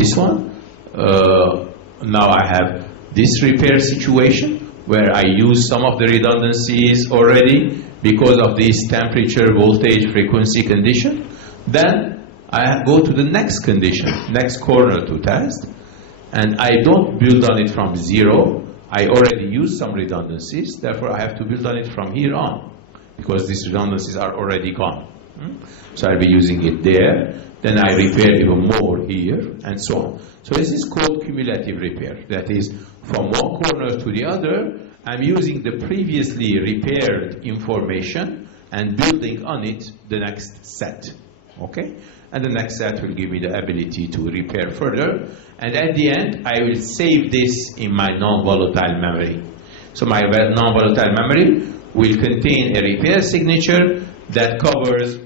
this one. Now I have this repair situation where I use some of the redundancies already because of this temperature, voltage, frequency condition. Then I go to the next condition, next corner to test, and I don't build on it from zero. I already used some redundancies, therefore I have to build on it from here on because these redundancies are already gone. So I'll be using it there, then I repair even more here, and so on. So this is called cumulative repair. That is, from one corner to the other, I'm using the previously repaired information and building on it the next set. Okay? And the next set will give me the ability to repair further. And at the end, I will save this in my non-volatile memory. So my non-volatile memory will contain a repair signature that covers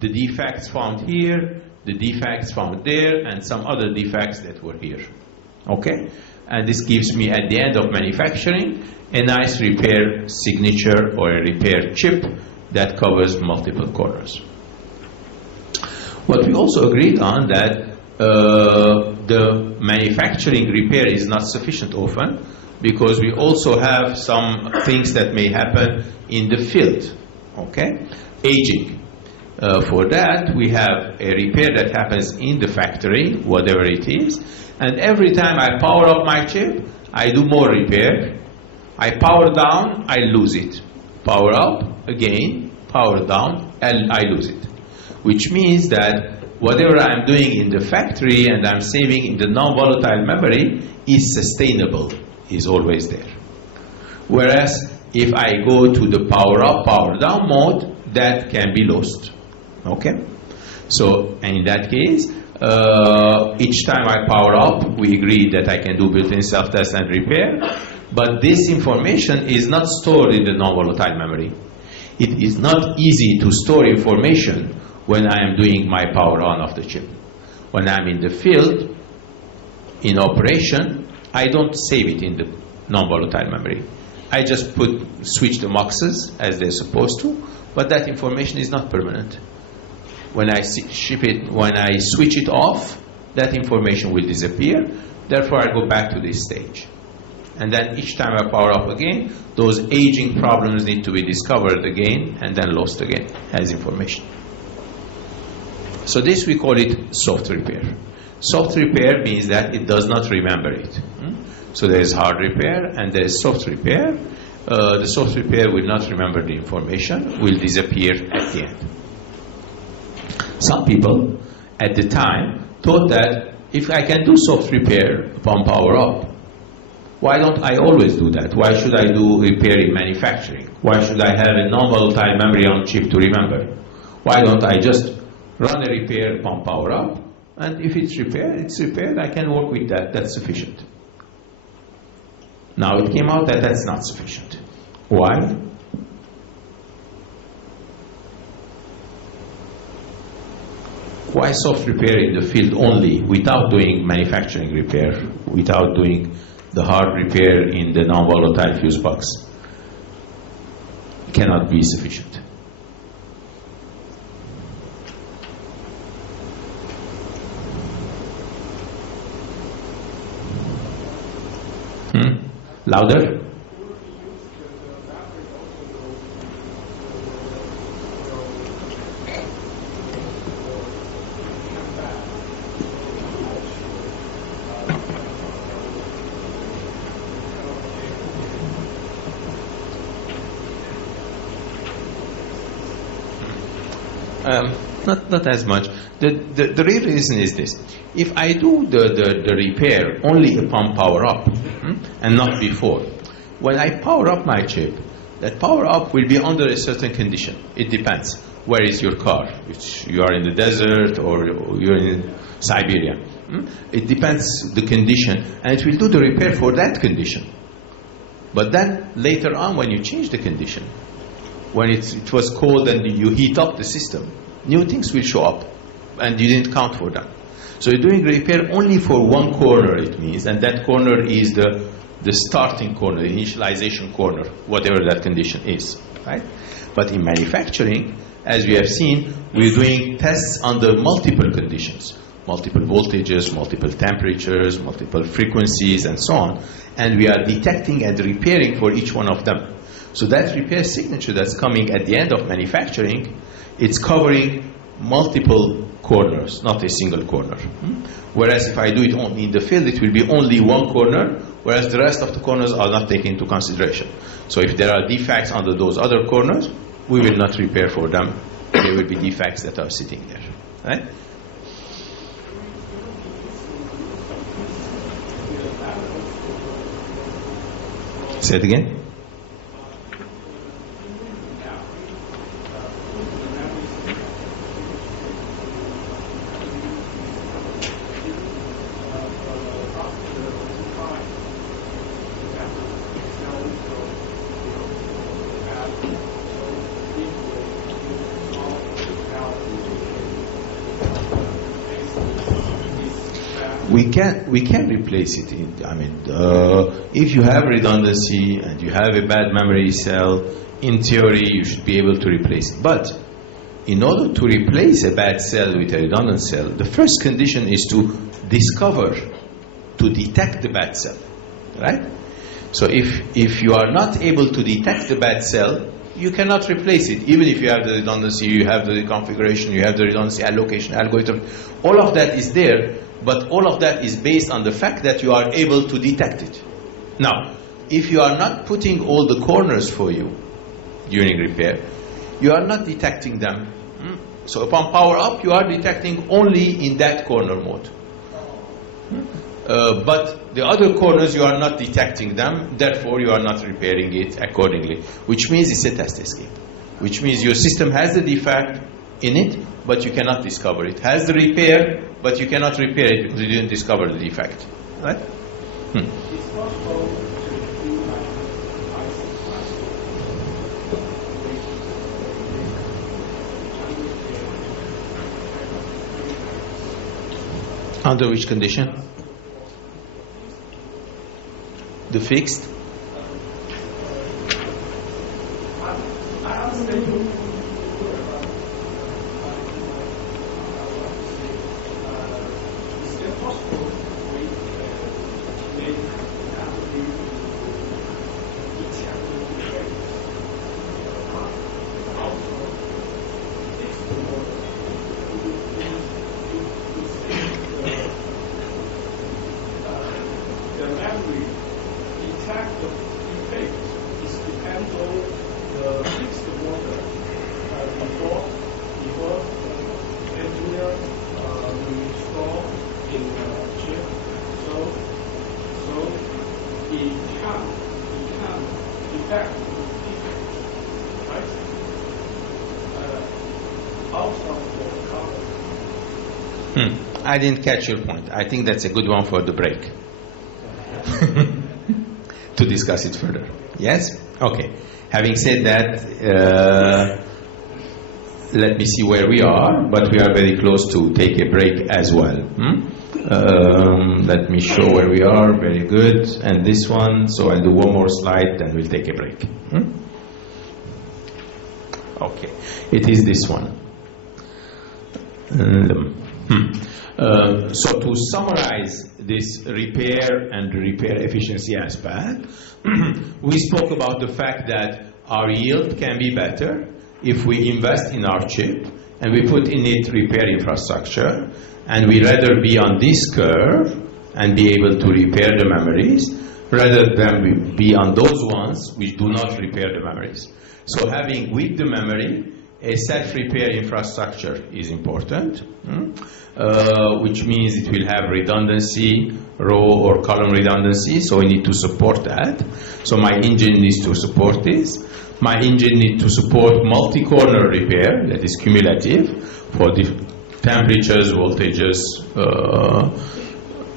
the defects found here, the defects found there, and some other defects that were here. Okay? And this gives me, at the end of manufacturing, a nice repair signature or a repair chip that covers multiple corners. What we also agreed on that the manufacturing repair is not sufficient often because we also have some things that may happen in the field. Okay? Aging. For that, we have a repair that happens in the factory, whatever it is, and every time I power up my chip, I do more repair. I power down, I lose it. Power up, again, power down, and I lose it. Which means that whatever I'm doing in the factory and I'm saving in the non-volatile memory is sustainable, is always there. Whereas if I go to the power up, power down mode, that can be lost. Okay? So in that case, each time I power up, we agree that I can do built-in self-test and repair, but this information is not stored in the non-volatile memory. It is not easy to store information when I am doing my power on of the chip. When I'm in the field, in operation, I don't save it in the non-volatile memory. I just switch the muxes as they're supposed to, but that information is not permanent. When I when I switch it off, that information will disappear. Therefore, I go back to this stage. And then each time I power up again, those aging problems need to be discovered again and then lost again as information. So this we call it soft repair. Soft repair means that it does not remember it. So there is hard repair and there is soft repair. The soft repair will not remember the information, will disappear at the end. Some people at the time thought that if I can do soft repair upon power up, why don't I always do that? Why should I do repair in manufacturing? Why should I have a non-volatile memory on chip to remember? Why don't I just run a repair upon power up, and if it's repaired, I can work with that, that's sufficient. Now it came out that that's not sufficient. Why? Why soft repair in the field only, without doing manufacturing repair, without doing the hard repair in the non-volatile fuse box? Cannot be sufficient. Louder? Not as much. The real reason is this. If I do the repair only upon power up and not before, when I power up my chip, that power up will be under a certain condition. It depends. Where is your car? If you are in the desert or you're in Siberia. It depends the condition, and it will do the repair for that condition. But then later on, when you change the condition, when it was cold and you heat up the system, new things will show up, and you didn't count for them. So you're doing repair only for one corner, it means, and that corner is the starting corner, the initialization corner, whatever that condition is, right? But in manufacturing, as we have seen, we're doing tests under multiple conditions. multiple voltages, multiple temperatures, multiple frequencies, and so on. And we are detecting and repairing for each one of them. So that repair signature that's coming at the end of manufacturing, it's covering multiple corners, not a single corner. Whereas if I do it only in the field, it will be only one corner, whereas the rest of the corners are not taken into consideration. So if there are defects under those other corners, we will not repair for them. There will be defects that are sitting there. Right? Say it again. We can replace it. If you have redundancy and you have a bad memory cell, in theory you should be able to replace it. But in order to replace a bad cell with a redundant cell, the first condition is to discover, to detect the bad cell, right? So if you are not able to detect the bad cell, you cannot replace it. Even if you have the redundancy, you have the configuration, you have the redundancy allocation algorithm, all of that is there. But all of that is based on the fact that you are able to detect it. Now, if you are not putting all the corners for you during repair, you are not detecting them. So upon power up, you are detecting only in that corner mode. But the other corners, you are not detecting them, therefore you are not repairing it accordingly, which means it's a test escape. Which means your system has the defect in it, but you cannot discover it. Has the repair, but you cannot repair it because you didn't discover the defect. Right? Under which condition? The fixed? I didn't catch your point. I think that's a good one for the break. To discuss it further. Yes? Okay. Having said that, let me see where we are, but we are very close to take a break as well. Let me show where we are. Very good. And this one, so I'll do one more slide, then we'll take a break. Okay. It is this one. So to summarize this repair and repair efficiency aspect, we spoke about the fact that our yield can be better if we invest in our chip and we put in it repair infrastructure, and we rather be on this curve and be able to repair the memories rather than we be on those ones which do not repair the memories. So having with the memory a self-repair infrastructure is important, which means it will have redundancy, row or column redundancy, so we need to support that. So my engine needs to support this. My engine needs to support multi-corner repair, that is cumulative, for the temperatures, voltages,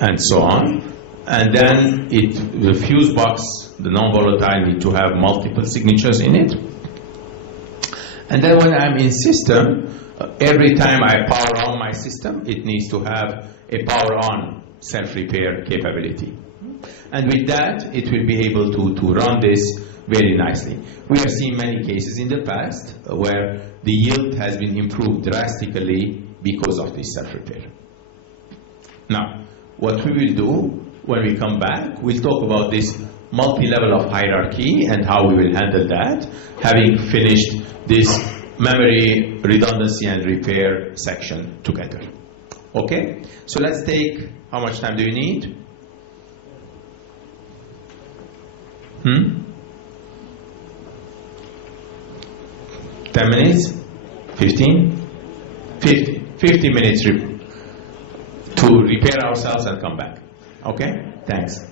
and so on. And then the fuse box, the non-volatile, need to have multiple signatures in it. And then when I'm in system, every time I power on my system, it needs to have a power on self-repair capability. And with that, it will be able to run this very nicely. We have seen many cases in the past where the yield has been improved drastically because of this self-repair. Now, what we will do when we come back, we'll talk about this multi-level of hierarchy and how we will handle that, having finished this memory redundancy and repair section together. Okay? So let's take, how much time do you need? 10 minutes? 15? 50 minutes to repair ourselves and come back. Okay? Thanks.